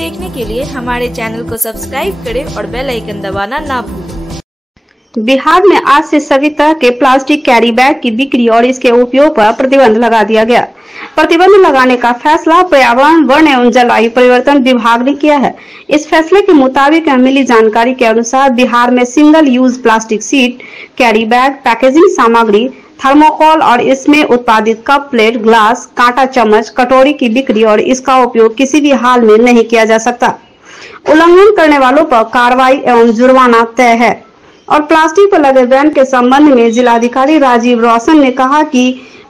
देखने के लिए हमारे चैनल को सब्सक्राइब करें और बेल आइकन दबाना ना भूलें। बिहार में आज से सभी तरह के प्लास्टिक कैरी बैग की बिक्री और इसके उपयोग पर प्रतिबंध लगा दिया गया। प्रतिबंध लगाने का फैसला पर्यावरण, वन एवं जलवायु परिवर्तन विभाग ने किया है। इस फैसले के मुताबिक मिली जानकारी के अनुसार बिहार में single use plastic sheet, carry bag, packaging सामग्री, थर्मोकोल और इसमें उत्पादित कप, प्लेट, ग्लास, कांटा, चम्मच, कटोरी की बिक्री और इसका उपयोग किसी भी हाल में नहीं किया जा सकता। उल्लंघन करने वालों पर कार्रवाई एवं जुर्माना तय है। और प्लास्टिक पर लगे बैन के संबंध में जिलाधिकारी राजीव रोशन ने कहा कि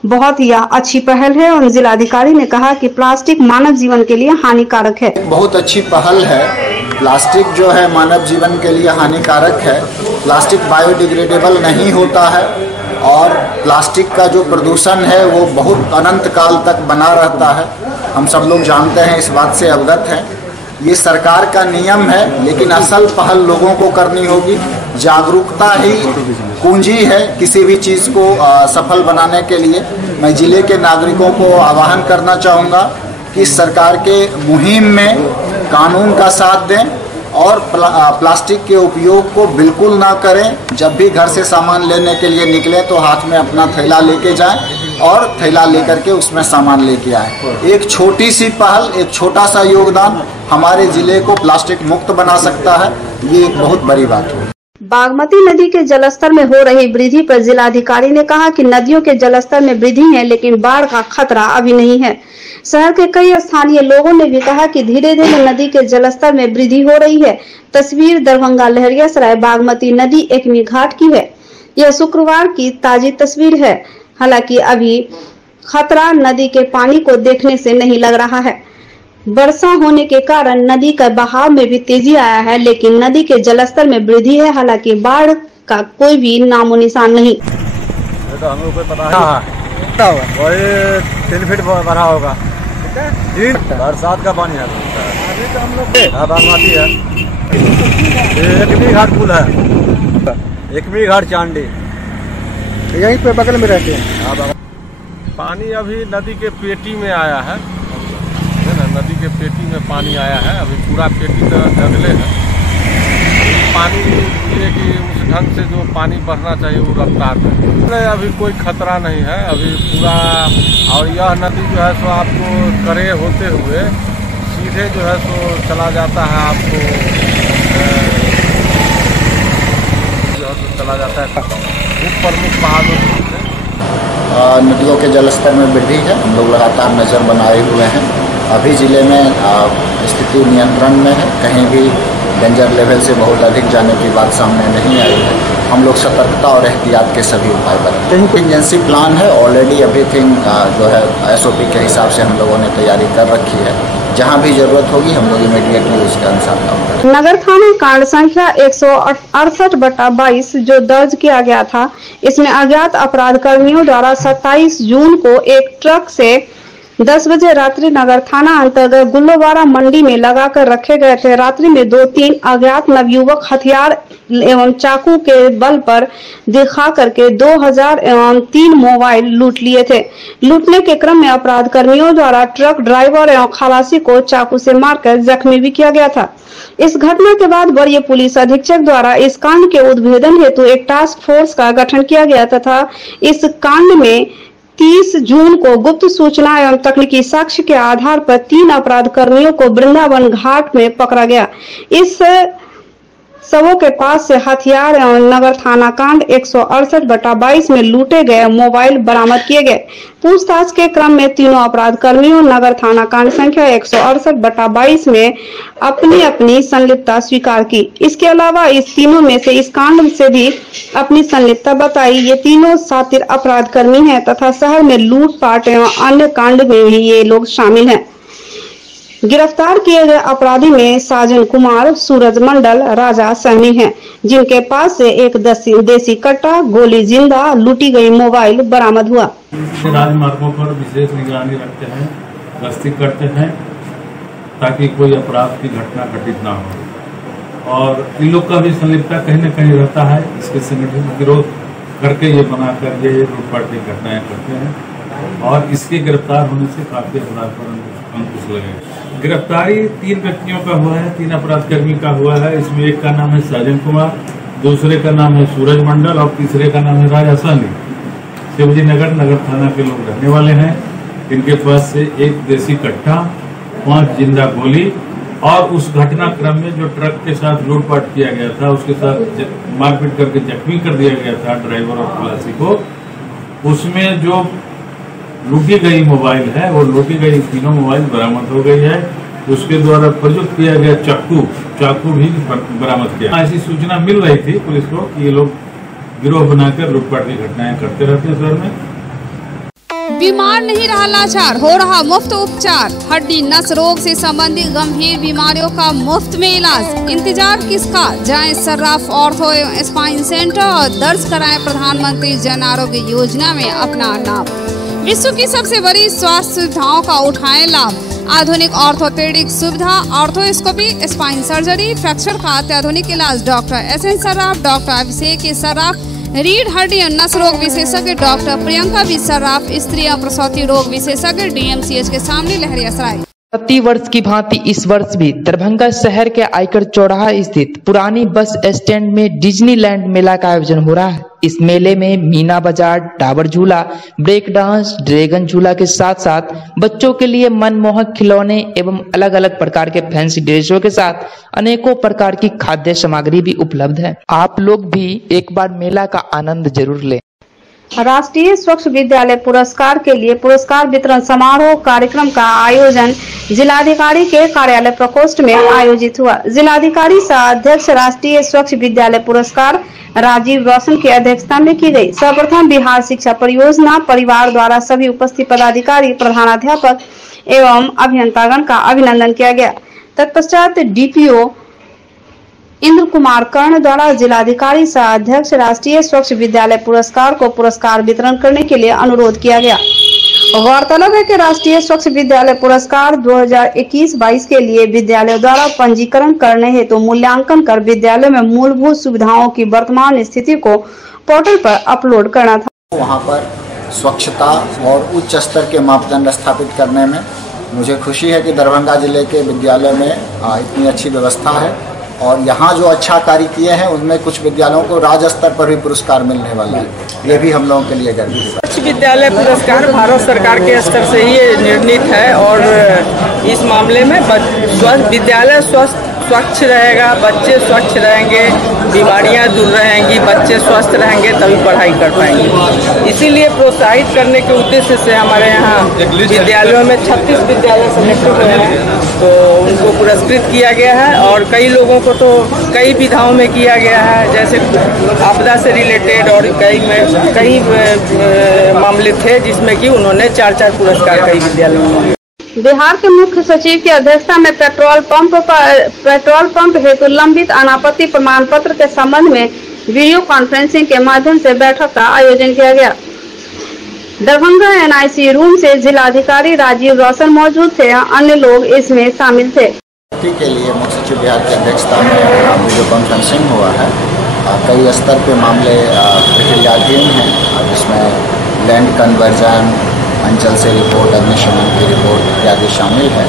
बहुत ही अच्छी पहल है और जिलाधिकारी ने कहा कि प्लास्टिक मानव जीवन के लिए हानिकारक है। बहुत अच्छी पहल है। प्लास्टिक जो है मानव जीवन के लिए हानिकारक है। प्लास्टिक बायोडिग्रेडेबल नहीं होता है और प्लास्टिक का जो प्रदूषण है वो बहुत अनंत काल तक बना रहता है। हम सब लोग जानते हैं, इस बात से अवगत हैं। ये सरकार का नियम है, लेकिन असल पहल लोगों को करनी होगी। जागरूकता ही कुंजी है किसी भी चीज़ को सफल बनाने के लिए। मैं जिले के नागरिकों को आह्वान करना चाहूँगा कि सरकार के मुहिम में कानून का साथ दें और प्लास्टिक के उपयोग को बिल्कुल ना करें। जब भी घर से सामान लेने के लिए निकलें तो हाथ में अपना थैला लेके जाएं और थैला लेकर के उसमें सामान लेके आएं। एक छोटी सी पहल, एक छोटा सा योगदान हमारे जिले को प्लास्टिक मुक्त बना सकता है। ये एक बहुत बड़ी बात है। बागमती नदी के जलस्तर में हो रही वृद्धि पर जिलाधिकारी ने कहा कि नदियों के जलस्तर में वृद्धि है, लेकिन बाढ़ का खतरा अभी नहीं है। शहर के कई स्थानीय लोगों ने भी कहा कि धीरे धीरे नदी के जलस्तर में वृद्धि हो रही है। तस्वीर दरभंगा लहरियासराय बागमती नदी एकमी घाट की है। यह शुक्रवार की ताजी तस्वीर है। हालांकि अभी खतरा नदी के पानी को देखने से नहीं लग रहा है। वर्षा होने के कारण नदी का बहाव में भी तेजी आया है, लेकिन नदी के जलस्तर में वृद्धि है। हालांकि बाढ़ का कोई भी नामो निशान नहीं। तो हम लोग को पता है वही 3 फीट भरा होगा। बरसात का पानी है। अभी तो हम लोग बागमती है। एकमी घाट पुल है, एकमी घाट चांडी, यहीं पे बगल में रहते हैं। पानी अभी नदी के पेटी में आया है ना, नदी के पेटी में पानी आया है। अभी पूरा पेटी तो जगले है। पानी ये कि उस ढंग से जो पानी बढ़ना चाहिए वो रफ्तार में, अभी कोई खतरा नहीं है अभी पूरा। और यह नदी जो है सो आपको करे होते हुए सीधे जो है सो चला जाता है, आपको जो है सो चला जाता है प्रमुख पहाड़ों से। नदियों के जलस्तर में वृद्धि है। हम लोग लगातार नज़र बनाए हुए हैं। अभी ज़िले में स्थिति नियंत्रण में है। कहीं भी डेंजर लेवल से बहुत अधिक जाने की बात सामने नहीं आई है। हम लोग सतर्कता और एहतियात के सभी उपाय बरतते हैं। कंटिजेंसी प्लान है ऑलरेडी। एवरीथिंग जो है SOP के हिसाब से हम लोगों ने तैयारी कर रखी है। जहां भी जरूरत होगी हम लोग इमीडिएटली उसके अनुसार काम करेंगे। नगर थाना कांड संख्या 168/22 जो दर्ज किया गया था, इसमें अज्ञात अपराध कर्मियों द्वारा 27 जून को एक ट्रक से 10 बजे रात्रि नगर थाना अंतर्गत गुल्लोवाड़ा मंडी में लगाकर रखे गए थे। रात्रि में 2-3 अज्ञात नवयुवक हथियार एवं चाकू के बल पर दिखा करके 2000 एवं 3 मोबाइल लूट लिए थे। लूटने के क्रम में अपराध कर्मियों द्वारा ट्रक ड्राइवर एवं खलासी को चाकू से मारकर जख्मी भी किया गया था। इस घटना के बाद वरीय पुलिस अधीक्षक द्वारा इस कांड के उद्भेदन हेतु एक टास्क फोर्स का गठन किया गया तथा इस कांड में 30 जून को गुप्त सूचना एवं तकनीकी साक्ष्य के आधार पर 3 अपराध कर्मियों को वृंदावन घाट में पकड़ा गया। इस सबों के पास से हथियार एवं नगर थाना कांड 168/22 में लूटे गए मोबाइल बरामद किए गए। पूछताछ के क्रम में तीनों अपराध कर्मियों नगर थाना कांड संख्या 168/22 में अपनी अपनी संलिप्तता स्वीकार की। इसके अलावा इस तीनों में से इस कांड से भी अपनी संलिप्तता बताई। ये तीनों शातिर अपराध कर्मी हैं तथा शहर में लूटपाट एवं अन्य कांड में भी ये लोग शामिल हैं। गिरफ्तार किए गए अपराधी में साजन कुमार, सूरज मंडल, राजा सहनी हैं, जिनके पास से एक देसी कट्टा, गोली जिंदा, लूटी गई मोबाइल बरामद हुआ। राजमार्गों पर विशेष निगरानी रखते हैं, गश्ती करते हैं ताकि कोई अपराध की घटना घटित ना हो। और इन लोग का भी संलिप्तता कहीं न कहीं रहता है। इसके संगठित विरोध करके ये बनाकर ये लूटपाट की घटनाएं करते हैं। और इसके गिरफ्तार होने से काफी अपराध पर अंकुश लगेगा। गिरफ्तारी 3 व्यक्तियों का हुआ है, 3 अपराधकर्मी का हुआ है। इसमें एक का नाम है साजन कुमार, दूसरे का नाम है सूरज मंडल और तीसरे का नाम है राजा सानी। शिवजी नगर थाना के लोग रहने वाले हैं। इनके पास से एक देसी कट्टा, 5 जिंदा गोली और उस घटनाक्रम में जो ट्रक के साथ लूटपाट किया गया था, उसके साथ मारपीट करके जख्मी कर दिया गया था ड्राइवर और खलासी को, उसमें जो लूटी गई मोबाइल है, वो लूटी गई तीनों मोबाइल बरामद हो गई है। उसके द्वारा प्रयुक्त किया गया चाकू भी बरामद किया। ऐसी सूचना मिल रही थी पुलिस को कि ये लोग गिरोह बनाकर लूटपाट की घटनाएं करते रहते हैं शहर में। बीमार नहीं रहा लाचार, हो रहा मुफ्त उपचार। हड्डी नस रोग से संबंधित गंभीर बीमारियों का मुफ्त में इलाज। इंतजार किसका, जाएं सर्राफ ऑर्थो एवं स्पाइन सेंटर और दर्ज कराएं प्रधानमंत्री जन आरोग्य योजना में अपना नाम। विश्व की सबसे बड़ी स्वास्थ्य सुविधाओं का उठाएं लाभ। आधुनिक ऑर्थोपेडिक सुविधा, ऑर्थोस्कोपी, स्पाइन सर्जरी, फ्रैक्चर का अत्याधुनिक इलाज। डॉक्टर SN सर्राफ, डॉक्टर अभिषेक सर्राफ, रीढ़ हड्डी और नस रोग विशेषज्ञ डॉक्टर प्रियंका बी सर्राफ, स्त्री और प्रसूति रोग विशेषज्ञ DMCH के सामने लहरियासराय। प्रति वर्ष की भांति इस वर्ष भी दरभंगा शहर के आयकर चौराहा स्थित पुरानी बस स्टैंड में डिज्नीलैंड मेला का आयोजन हो रहा है। इस मेले में मीना बाजार, टावर झूला, ब्रेक डांस, ड्रैगन झूला के साथ साथ बच्चों के लिए मनमोहक खिलौने एवं अलग अलग प्रकार के फैंसी ड्रेसों के साथ अनेकों प्रकार की खाद्य सामग्री भी उपलब्ध है। आप लोग भी एक बार मेला का आनंद जरूर लें। राष्ट्रीय स्वच्छ विद्यालय पुरस्कार के लिए पुरस्कार वितरण समारोह कार्यक्रम का आयोजन जिलाधिकारी के कार्यालय प्रकोष्ठ में आयोजित हुआ। जिलाधिकारी सह अध्यक्ष राष्ट्रीय स्वच्छ विद्यालय पुरस्कार राजीव रोशन की अध्यक्षता में की गई। सर्वप्रथम बिहार शिक्षा परियोजना परिवार द्वारा सभी उपस्थित पदाधिकारी, प्रधानाध्यापक एवं अभियंतागण का अभिनंदन किया गया। तत्पश्चात DPO इंद्र कुमार कर्ण द्वारा जिलाधिकारी सह अध्यक्ष राष्ट्रीय स्वच्छ विद्यालय पुरस्कार को पुरस्कार वितरण करने के लिए अनुरोध किया गया। गौरतलब है कि राष्ट्रीय स्वच्छ विद्यालय पुरस्कार 2021-22 के लिए विद्यालयों द्वारा पंजीकरण करने हेतु मूल्यांकन कर विद्यालय में मूलभूत सुविधाओं की वर्तमान स्थिति को पोर्टल पर अपलोड करना था। वहाँ पर स्वच्छता और उच्च स्तर के मापदंड स्थापित करने में मुझे खुशी है कि दरभंगा जिले के विद्यालय में इतनी अच्छी व्यवस्था है और यहाँ जो अच्छा कार्य किए हैं उनमें कुछ विद्यालयों को राज्य स्तर पर भी पुरस्कार मिलने वाला है। ये भी हम लोगों के लिए गर्व है। स्वच्छ विद्यालय पुरस्कार भारत सरकार के स्तर से ही निर्णीत है और इस मामले में विद्यालय स्वच्छ रहेगा, बच्चे स्वच्छ रहेंगे, बीमारियां दूर रहेंगी, बच्चे स्वस्थ रहेंगे तभी पढ़ाई कर पाएंगे। इसीलिए प्रोत्साहित करने के उद्देश्य से हमारे यहाँ विद्यालयों में 36 विद्यालय सेलेक्ट हुए हैं, तो उनको पुरस्कृत किया गया है और कई लोगों को तो कई विधाओं में किया गया है, जैसे आपदा से रिलेटेड और कई मामले थे जिसमें कि उन्होंने 4-4 पुरस्कार कई विद्यालयों में। बिहार के मुख्य सचिव की अध्यक्षता में पेट्रोल पंप हेतु लंबित अनापत्ति प्रमाण पत्र के संबंध में वीडियो कॉन्फ्रेंसिंग के माध्यम से बैठक का आयोजन किया गया। दरभंगा NIC रूम से जिलाधिकारी राजीव रोशन मौजूद थे, अन्य लोग इसमें शामिल थे। के लिए मुख्य सचिव बिहार की अध्यक्षता में वीडियो कॉन्फ्रेंसिंग हुआ है। कई स्तर पे मामले प्रक्रियाधीन हैं, जिसमें लैंड कन्वर्जन, अंचल से रिपोर्ट, अग्निशमन की रिपोर्ट इत्यादि शामिल है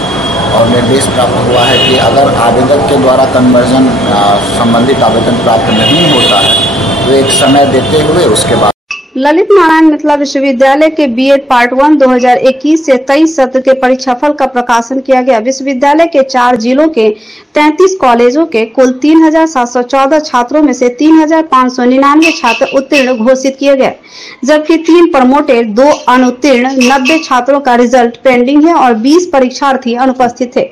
और निर्देश प्राप्त हुआ है कि अगर आवेदक के द्वारा कन्वर्जन संबंधित आवेदन प्राप्त नहीं होता है तो एक समय देते हुए उसके बाद ललित नारायण मिथिला विश्वविद्यालय के B.Ed पार्ट 1 2021 से 23 सत्र के परीक्षाफल का प्रकाशन किया गया। विश्वविद्यालय के 4 जिलों के 33 कॉलेजों के कुल 3,714 छात्रों में से 3,599 छात्र उत्तीर्ण घोषित किए गए, जबकि 3 प्रमोटेड, 2 अनुत्तीर्ण, 90 छात्रों का रिजल्ट पेंडिंग है और 20 परीक्षार्थी अनुपस्थित थे।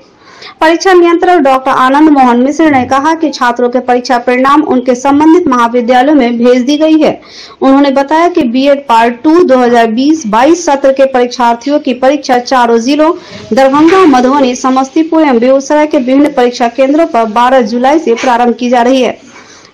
परीक्षा नियंत्रक डॉक्टर आनंद मोहन मिश्र ने कहा कि छात्रों के परीक्षा परिणाम उनके संबंधित महाविद्यालयों में भेज दी गई है। उन्होंने बताया कि B.Ed पार्ट 2 2020-22 सत्र के परीक्षार्थियों की परीक्षा चारों जिलों दरभंगा, मधुबनी, समस्तीपुर एवं बेगूसराय के विभिन्न परीक्षा केंद्रों पर 12 जुलाई से प्रारंभ की जा रही है।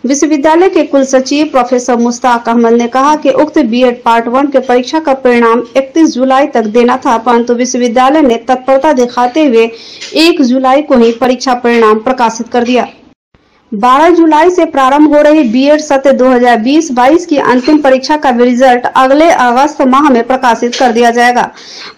विश्वविद्यालय के कुल सचिव प्रोफेसर मुश्ताक अहमद ने कहा कि उक्त B.Ed पार्ट 1 के परीक्षा का परिणाम 31 जुलाई तक देना था, परंतु विश्वविद्यालय ने तत्परता दिखाते हुए 1 जुलाई को ही परीक्षा परिणाम प्रकाशित कर दिया। 12 जुलाई से प्रारंभ हो रही बीएड सत्र 2020-22 की अंतिम परीक्षा का रिजल्ट अगले अगस्त माह में प्रकाशित कर दिया जाएगा।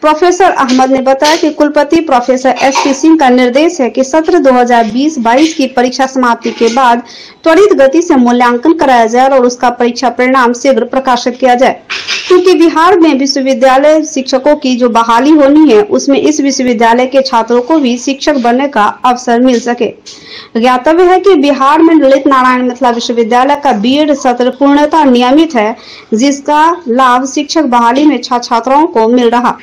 प्रोफेसर अहमद ने बताया कि कुलपति प्रोफेसर एसपी सिंह का निर्देश है कि सत्र 2020-22 की परीक्षा समाप्ति के बाद त्वरित गति से मूल्यांकन कराया जाए और उसका परीक्षा परिणाम शीघ्र प्रकाशित किया जाए, क्योंकि बिहार में विश्वविद्यालय शिक्षकों की जो बहाली होनी है उसमें इस विश्वविद्यालय के छात्रों को भी शिक्षक बनने का अवसर मिल सके। ज्ञातव्य है कि बिहार में ललित नारायण मिथिला विश्वविद्यालय का बीएड सत्र पूर्णतः नियमित है, जिसका लाभ शिक्षक बहाली में छात्राओं को मिल रहा।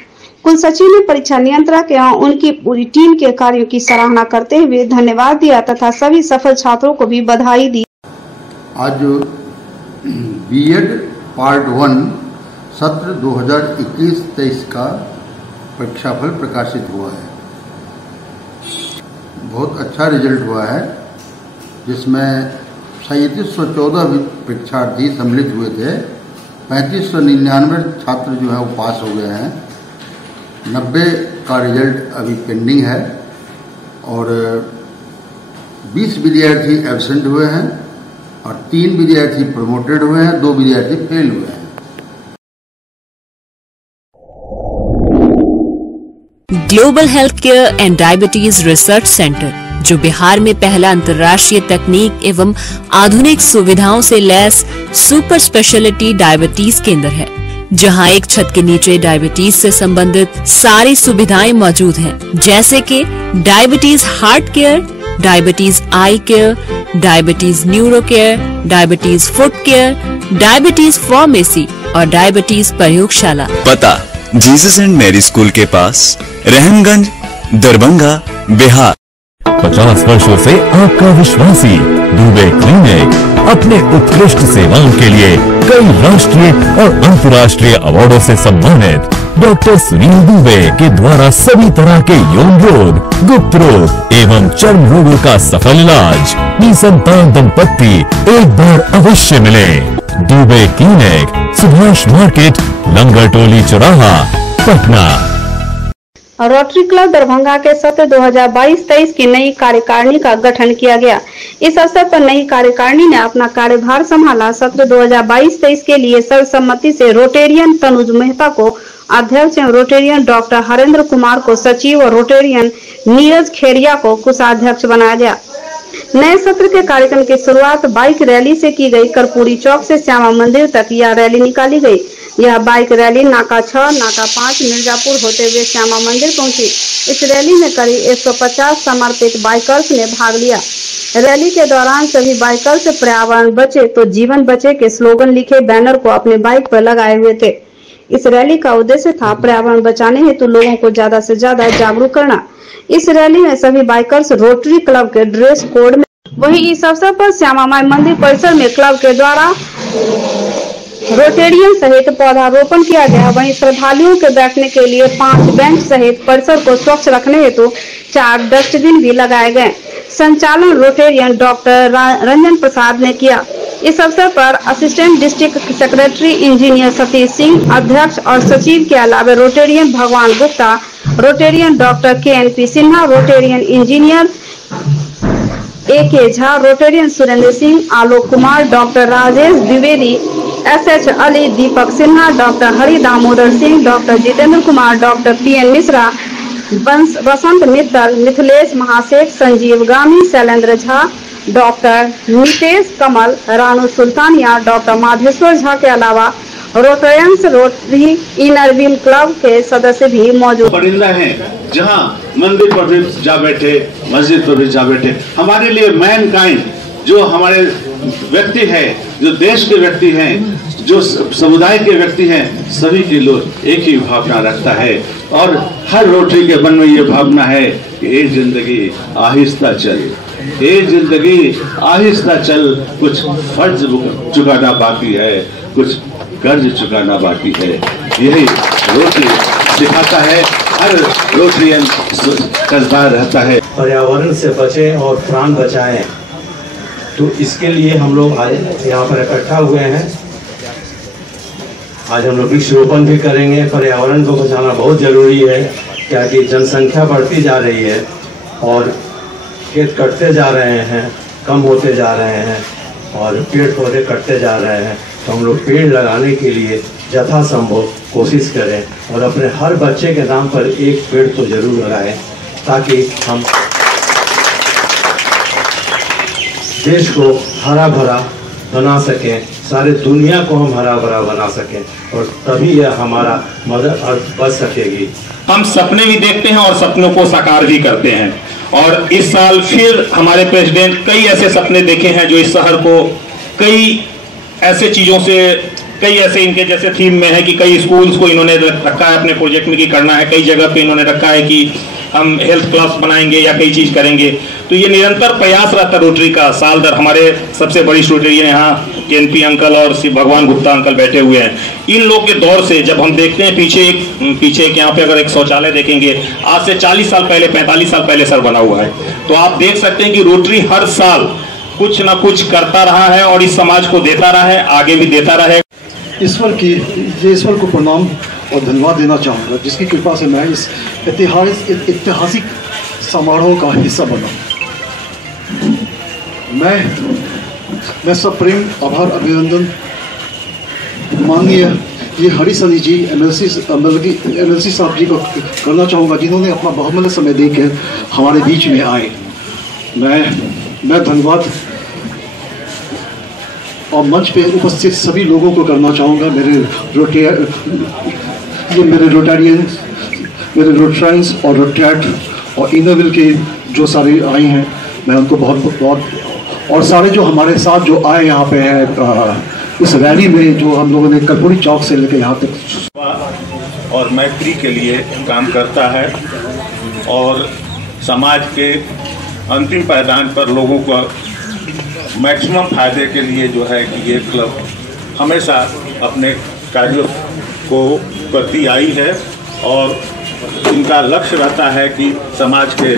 कुल सचिव ने परीक्षा नियंत्रक एवं उनकी पूरी टीम के कार्यों की सराहना करते हुए धन्यवाद दिया तथा सभी सफल छात्रों को भी बधाई दी। आज बीएड पार्ट 1 सत्र 2021-23 का परीक्षाफल प्रकाशित हुआ है। बहुत अच्छा रिजल्ट हुआ है, जिसमें 3714 परीक्षार्थी सम्मिलित हुए थे। 3599 छात्र जो है वो पास हो गए हैं। 90 का रिजल्ट अभी पेंडिंग है और 20 विद्यार्थी एब्सेंट हुए हैं और 3 विद्यार्थी प्रमोटेड हुए हैं, 2 विद्यार्थी फेल हुए हैं। Global health care and diabetes research centre, जो बिहार में पहला अंतर्राष्ट्रीय तकनीक एवं आधुनिक सुविधाओं से लैस सुपर स्पेशलिटी डायबिटीज केंद्र है, जहां एक छत के नीचे डायबिटीज से संबंधित सारी सुविधाएं मौजूद हैं, जैसे कि diabetes heart care, diabetes eye care, diabetes neuro care, diabetes foot care, diabetes pharmacy और डायबिटीज प्रयोगशाला। पता जीसस एंड मैरी स्कूल के पास, रहमगंज, दरभंगा, बिहार। 50 वर्षों से आपका विश्वासी दुबे क्लिनिक अपने उत्कृष्ट सेवाओं के लिए कई राष्ट्रीय और अंतर्राष्ट्रीय अवार्डों से सम्मानित डॉक्टर सुनील दुबे के द्वारा सभी तरह के यौन रोग, गुप्त रोग एवं चर्म रोगों का सफल इलाज। निसंतान दंपत्ति एक बार अवश्य मिले। दुबे क्लिनिक, सुभाष मार्केट, लंगर टोली चौराहा, पटना। रोटरी क्लब दरभंगा के सत्र 2022-23 की नई कार्यकारिणी का गठन किया गया। इस अवसर पर नई कार्यकारिणी ने अपना कार्यभार संभाला। सत्र 2022-23 के लिए सर्वसम्मति से रोटेरियन तनुज मेहता को अध्यक्ष एवं रोटेरियन डॉक्टर हरेंद्र कुमार को सचिव और रोटेरियन नीरज खेरिया को कोषाध्यक्ष बनाया गया। नए सत्र के कार्यक्रम की शुरुआत बाइक रैली से की गई। कर्पूरी चौक से श्यामा मंदिर तक यह रैली निकाली गई। यह बाइक रैली नाका 6, नाका 5 मिर्जापुर होते हुए श्यामा मंदिर पहुंची। इस रैली में करीब 150 समर्पित बाइकर्स ने भाग लिया। रैली के दौरान सभी बाइकर्स पर्यावरण बचे तो जीवन बचे के स्लोगन लिखे बैनर को अपने बाइक पर लगाए हुए थे। इस रैली का उद्देश्य था पर्यावरण बचाने हेतु लोगों को ज्यादा से ज्यादा जागरूक करना। इस रैली में सभी बाइकर्स रोटरी क्लब के ड्रेस कोड में। वहीं इस अवसर पर श्यामा माई मंदिर परिसर में क्लब के द्वारा रोटेरियन सहित पौधारोपण किया गया। वहीं श्रद्धालुओं के बैठने के लिए 5 बेंच सहित परिसर को स्वच्छ रखने हेतु 4 डस्टबिन भी लगाए गए। संचालन रोटेरियन डॉक्टर रंजन प्रसाद ने किया। इस अवसर पर assistant district secretary engineer Satish Singh, अध्यक्ष और सचिव के अलावा Rotarian Bhagwan Gupta, Rotarian doctor KNP Sinha, Rotarian engineer AK Jha, Rotarian Surendra Singh, Alok Kumar, doctor Rajesh Dwivedi, SH Ali, Deepak Sinha, doctor Hari Damodar Singh, doctor Jitendra Kumar, doctor PN Mishra, Basant Mittal, Mithilesh Mahaseth, Sanjeev Gami, Shailendra Jha, doctor Nitesh Kamal, Ranu Sultania, doctor Madheshwar Jha के अलावा Rotarians Rotary inner wheel club के सदस्य भी मौजूद। परिंदा हैं, जहां मंदिर पर भी जा बैठे, मस्जिद पर भी जा बैठे। हमारे लिए मैनकाइंड, जो हमारे व्यक्ति है, जो देश के व्यक्ति हैं, जो समुदाय के व्यक्ति हैं, सभी के लोग एक ही भावना रखता है और हर रोटरी के मन में ये भावना है कि ये जिंदगी आहिस्ता चले, ये जिंदगी आहिस्ता चल, कुछ फर्ज चुकाना बाकी है, कुछ कर्ज चुकाना बाकी है। यही रोटरी सिखाता है, हर रोटरियन कर्जदार रहता है। पर्यावरण से बचें और प्राण बचाएं, तो इसके लिए हम लोग आज यहाँ पर इकट्ठा हुए हैं। आज हम लोग वृक्षारोपण भी करेंगे। पर्यावरण को बचाना बहुत जरूरी है, क्योंकि जनसंख्या बढ़ती जा रही है और खेत कटते जा रहे हैं कम होते जा रहे हैं और पेड़ पौधे कटते जा रहे हैं, तो हम लोग पेड़ लगाने के लिए यथासंभव कोशिश करें और अपने हर बच्चे के नाम पर एक पेड़ तो जरूर लगाएं, ताकि हम देश को हरा भरा बना सकें, सारे दुनिया को हम हरा भरा बना सकें, और तभी यह हमारा मदर अर्थ बच सकेगी। हम सपने भी देखते हैं और सपनों को साकार भी करते हैं, और इस साल फिर हमारे प्रेसिडेंट कई ऐसे सपने देखे हैं जो इस शहर को कई ऐसे चीज़ों से, कई ऐसे इनके जैसे थीम में है कि कई स्कूल्स को इन्होंने रखा है अपने प्रोजेक्ट में कि करना है, कई जगह पे इन्होंने रखा है कि हम हेल्थ क्लास बनाएंगे या कई चीज़ करेंगे। तो ये निरंतर प्रयास रहता रोटरी का साल दर। हमारे सबसे बड़ी रोटरियन यहाँ केएनपी अंकल और श्री भगवान गुप्ता अंकल बैठे हुए हैं। इन लोग के दौर से जब हम देखते हैं पीछे एक यहाँ पे अगर एक शौचालय देखेंगे, आज से 40 साल पहले 45 साल पहले सर बना हुआ है। तो आप देख सकते हैं कि रोटरी हर साल कुछ ना कुछ करता रहा है और इस समाज को देता रहा है, आगे भी देता रहे। ईश्वर को प्रणाम और धन्यवाद देना चाहूँगा, जिसकी कृपा से मैं इस ऐतिहासिक समारोह का हिस्सा बना। मैं सब प्रेम आभार अभिनंदन माननीय ये हरी सनी जी एमएलसी साहब जी को करना चाहूँगा, जिन्होंने अपना बहुमूल्य समय देकर हमारे बीच में आए। मैं धन्यवाद और मंच पे उपस्थित सभी लोगों को करना चाहूँगा। मेरे रोटारियंस, मेरे रोटराइंस और रोटैट और इनरविल के जो सारे आए हैं, मैं उनको बहुत और सारे जो हमारे साथ जो आए यहाँ पे हैं इस रैली में, जो हम लोगों ने कर्पूरी चौक से लेकर यहाँ तक और मैत्री के लिए काम करता है और समाज के अंतिम पायदान पर लोगों को मैक्सिमम फायदे के लिए जो है कि ये क्लब हमेशा अपने कार्यों को करती आई है और इनका लक्ष्य रहता है कि समाज के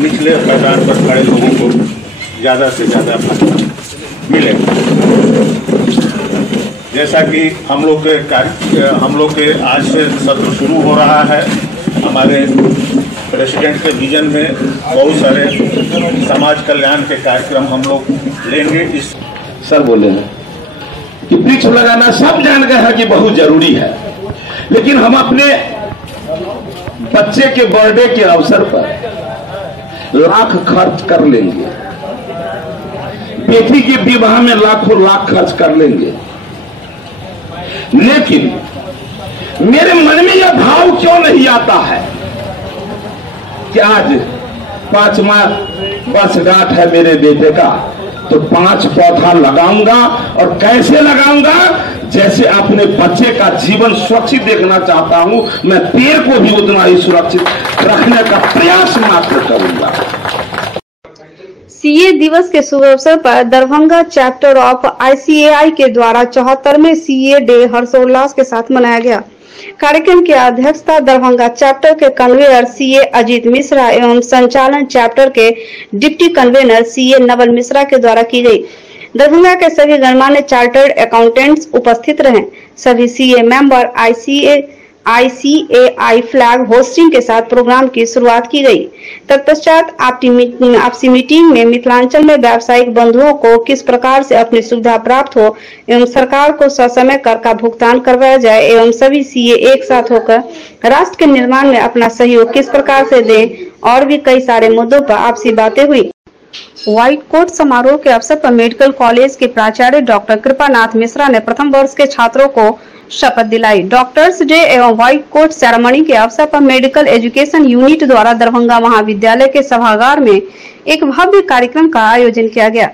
निचले पायदान पर खड़े लोगों को ज़्यादा से ज़्यादा फायदा मिले। जैसा कि हम लोग के आज से सत्र शुरू हो रहा है, हमारे प्रेसिडेंट के विजन में बहुत सारे समाज कल्याण के कार्यक्रम हम लोग लेंगे। इस सर बोले हैं कि वृक्ष लगाना सब जान गए हैं कि बहुत जरूरी है, लेकिन हम अपने बच्चे के बर्थडे के अवसर पर लाख खर्च कर लेंगे, बेटी के विवाह में लाखों लाख खर्च कर लेंगे, लेकिन मेरे मन में यह भाव क्यों नहीं आता है कि आज 5वां वर्षगांठ है मेरे बेटे का, तो 5 पौधा लगाऊंगा। और कैसे लगाऊंगा? जैसे अपने बच्चे का जीवन सुरक्षित देखना चाहता हूं, मैं पेड़ को भी उतना ही सुरक्षित रखने का प्रयास मात्र करूंगा। सीए दिवस के शुभ अवसर पर दरभंगा चैप्टर ऑफ आईसीएआई के द्वारा 74वें सीए डे हर्षोल्लास के साथ मनाया गया। कार्यक्रम की अध्यक्षता दरभंगा चैप्टर के कन्वीनर सीए अजीत मिश्रा एवं संचालन चैप्टर के deputy convener CA Naval Mishra के द्वारा की गई। दरभंगा के सभी गणमान्य चार्टर्ड अकाउंटेंट्स उपस्थित रहे। सभी CA member ICAI flag hosting के साथ प्रोग्राम की शुरुआत की गई। तत्पश्चात आपसी मीटिंग में मिथिलांचल में व्यावसायिक बंधुओं को किस प्रकार से अपनी सुविधा प्राप्त हो एवं सरकार को ससमय कर का भुगतान करवाया जाए एवं सभी सीए एक साथ होकर राष्ट्र के निर्माण में अपना सहयोग किस प्रकार से दें और भी कई सारे मुद्दों पर आपसी बातें हुई। व्हाइट कोट समारोह के अवसर पर मेडिकल कॉलेज के प्राचार्य डॉक्टर कृपानाथ मिश्रा ने प्रथम वर्ष के छात्रों को शपथ दिलाई। डॉक्टर्स डे एवं व्हाइट कोट सेरेमनी के अवसर पर मेडिकल एजुकेशन यूनिट द्वारा दरभंगा महाविद्यालय के सभागार में एक भव्य कार्यक्रम का आयोजन किया गया,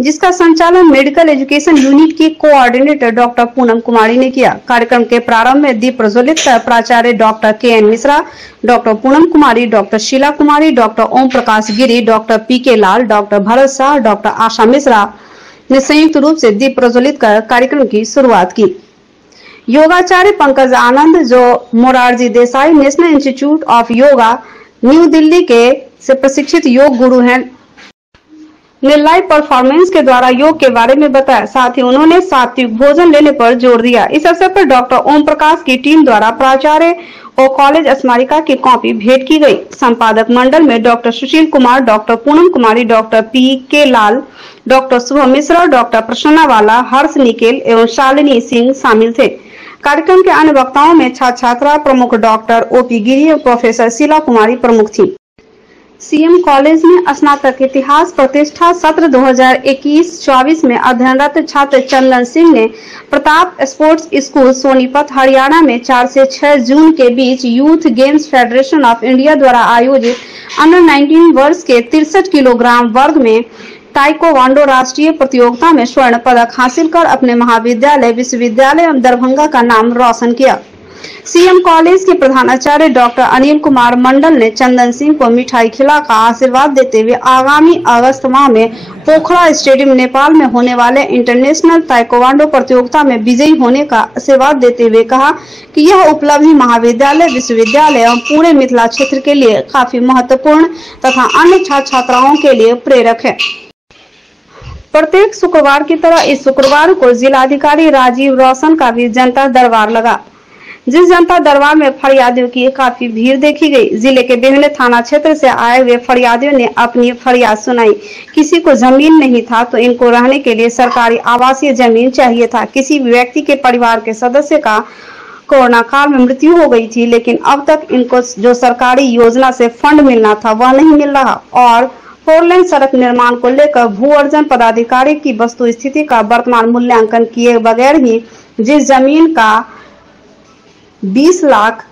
जिसका संचालन मेडिकल एजुकेशन यूनिट की कोऑर्डिनेटर डॉक्टर पूनम कुमारी ने किया। कार्यक्रम के प्रारंभ में दीप प्रज्वलित कर प्राचार्य doctor K N. Mishra, doctor Poonam Kumari, doctor Sheela Kumari, doctor Om Prakash Giri, doctor P K. Lal, doctor Bharat Shah, doctor Asha Mishra ने संयुक्त रूप से दीप प्रज्वलित कर कार्यक्रम की शुरुआत की। योगाचार्य पंकज आनंद, जो Morarji Desai national institute of yoga new Delhi के से प्रशिक्षित योग गुरु हैं, ने लाइव परफॉर्मेंस के द्वारा योग के बारे में बताया। साथ ही उन्होंने सात्विक भोजन लेने पर जोर दिया। इस अवसर पर डॉक्टर ओम प्रकाश की टीम द्वारा प्राचार्य और कॉलेज स्मारिका की कॉपी भेंट की गई। संपादक मंडल में doctor Sushil Kumar, doctor Poonam Kumari, doctor P K. Lal, doctor Shubham Mishra, doctor Prasanna वाला, हर्ष निकेल एवं शालिनी सिंह शामिल थे। कार्यक्रम के अन्य वक्ताओं में छात्र छात्रा प्रमुख डॉक्टर ओ.पी. गिरी और प्रोफेसर शीला कुमारी प्रमुख थी। सीएम कॉलेज में स्नातक इतिहास प्रतिष्ठा सत्र 2021-24 में अध्ययनरत छात्र चंदन सिंह ने प्रताप स्पोर्ट्स स्कूल सोनीपत हरियाणा में 4 से 6 जून के बीच youth games federation of India द्वारा आयोजित अंडर 19 वर्ष के 63 किलोग्राम वर्ग में ताइक्वांडो राष्ट्रीय प्रतियोगिता में स्वर्ण पदक हासिल कर अपने महाविद्यालय विश्वविद्यालय दरभंगा का नाम रोशन किया। सीएम कॉलेज के प्रधानाचार्य डॉक्टर अनिल कुमार मंडल ने चंदन सिंह को मिठाई खिलाकर आशीर्वाद देते हुए आगामी अगस्त माह में पोखरा स्टेडियम नेपाल में होने वाले इंटरनेशनल ताइक्वांडो प्रतियोगिता में विजयी होने का आशीर्वाद देते हुए कहा कि यह उपलब्धि महाविद्यालय, विश्वविद्यालय और पूरे मिथिला क्षेत्र के लिए काफी महत्वपूर्ण तथा अन्य छात्र छात्राओं के लिए प्रेरक है। प्रत्येक शुक्रवार की तरह इस शुक्रवार को जिलाधिकारी राजीव रोशन का भी जनता दरबार लगा, जिस जनता दरबार में फरियादियों की काफी भीड़ देखी गई। जिले के विभिन्न थाना क्षेत्र से आए हुए फरियादियों ने अपनी फरियाद सुनाई। किसी को जमीन नहीं था तो इनको रहने के लिए सरकारी आवासीय जमीन चाहिए था। किसी व्यक्ति के परिवार के सदस्य का कोरोना काल में मृत्यु हो गई थी, लेकिन अब तक इनको जो सरकारी योजना से फंड मिलना था वह नहीं मिल रहा। और 4 लेन सड़क निर्माण को लेकर भू अर्जन पदाधिकारी की वस्तु स्थिति का वर्तमान मूल्यांकन किए बगैर ही जिस जमीन का 20 लाख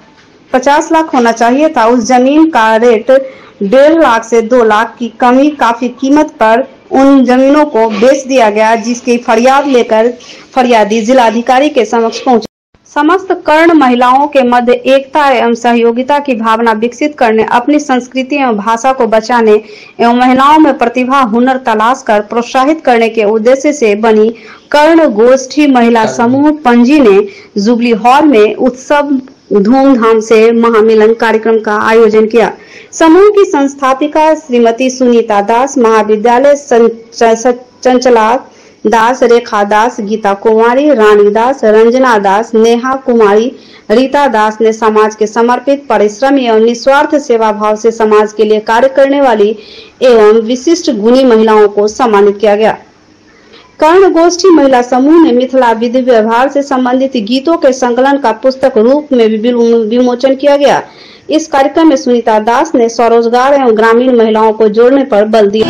50 लाख होना चाहिए था, उस जमीन का रेट 1.5 लाख से 2 लाख की कमी काफी कीमत पर उन जमीनों को बेच दिया गया, जिसकी फरियाद लेकर फरियादी जिलाधिकारी के समक्ष पहुंचे। समस्त कर्ण महिलाओं के मध्य एकता एवं सहयोगिता की भावना विकसित करने, अपनी संस्कृति एवं भाषा को बचाने एवं महिलाओं में प्रतिभा हुनर तलाश कर प्रोत्साहित करने के उद्देश्य से बनी कर्ण गोष्ठी महिला समूह पंजी ने जुबली हॉल में उत्सव धूमधाम से महामिलन कार्यक्रम का आयोजन किया। समूह की संस्थापिका श्रीमती सुनीता दास, महाविद्यालय चंचला दास, रेखा दास, गीता कुमारी, रानी दास, रंजना दास, नेहा कुमारी, रीता दास ने समाज के समर्पित, परिश्रमी एवं निस्वार्थ सेवा भाव से समाज के लिए कार्य करने वाली एवं विशिष्ट गुणी महिलाओं को सम्मानित किया गया। कर्ण गोष्ठी महिला समूह ने मिथिला विधि व्यवहार से संबंधित गीतों के संकलन का पुस्तक रूप में विमोचन किया गया। इस कार्यक्रम में सुनीता दास ने स्वरोजगार एवं ग्रामीण महिलाओं को जोड़ने पर बल दिया।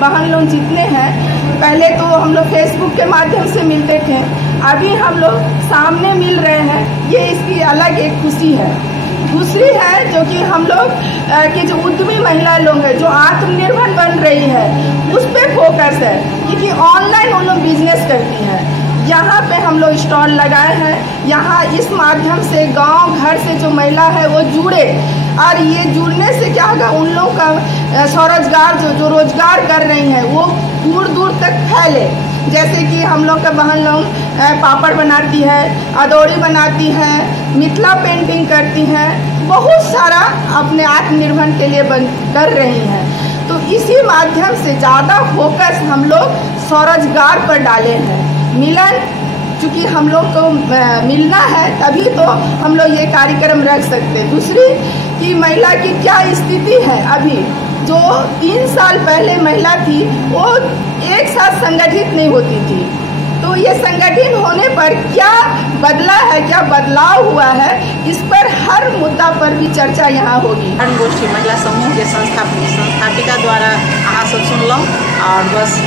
बहन लोग जितने हैं, पहले तो हम लोग फेसबुक के माध्यम से मिलते थे, अभी हम लोग सामने मिल रहे हैं, ये इसकी अलग एक खुशी है। दूसरी है जो कि हम लोग के जो उद्यमी महिला लोग हैं, जो आत्मनिर्भर बन रही है, उस पर फोकस है, क्योंकि ऑनलाइन वो लोग बिजनेस करती हैं। यहाँ पे हम लोग स्टॉल लगाए हैं। यहाँ इस माध्यम से गांव घर से जो महिला है वो जुड़े, और ये जुड़ने से क्या होगा, उन लोगों का स्वरोजगार जो रोजगार कर रही हैं वो दूर दूर तक फैले। जैसे कि हम लोग का बहन लोग पापड़ बनाती है, अदौड़ी बनाती हैं, मिथिला पेंटिंग करती हैं, बहुत सारा अपने आत्मनिर्भर के लिए कर रही हैं। तो इसी माध्यम से ज़्यादा फोकस हम लोग स्वरोजगार पर डाले हैं। मिलन, चूँकि हम लोग को मिलना है तभी तो हम लोग ये कार्यक्रम रख सकते हैं। दूसरी कि महिला की क्या स्थिति है, अभी जो 3 साल पहले महिला थी वो एक साथ संगठित नहीं होती थी, तो ये संगठित होने पर क्या बदला है, क्या बदलाव हुआ है, इस पर हर मुद्दा पर भी चर्चा यहाँ होगी। कर्ण गोष्ठी महिला समूह के संस्थापिका द्वारा अहाँ सब सुनलौं, और बस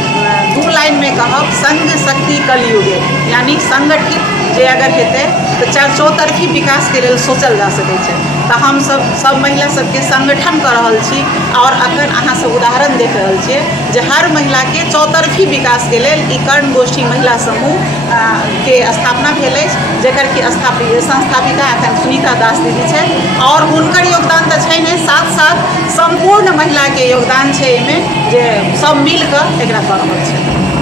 2 लाइन में कहब, संग शक्ति कलयुगे, यानी संगठित जे अगर हेतै तो चौतरफी विकास के लिए सोचल जा सकै छै। तो हम सब महिला सबके संगठन कर रहल छी और अखन अहाँ सब उदाहरण देख रहल छियै जे हर महिला के चौतरफी विकास के लेल ई कर्ण गोष्ठी महिला समूह के स्थापना भेल अछि, जेकर कि संस्थापिका अखन सुनीता दास दीदी छै और हुनकर योगदान तो छै ने, साथ साथ संपूर्ण महिला के योगदान छै एहिमे जे सब मिल कऽ एकरा कर रहल छै।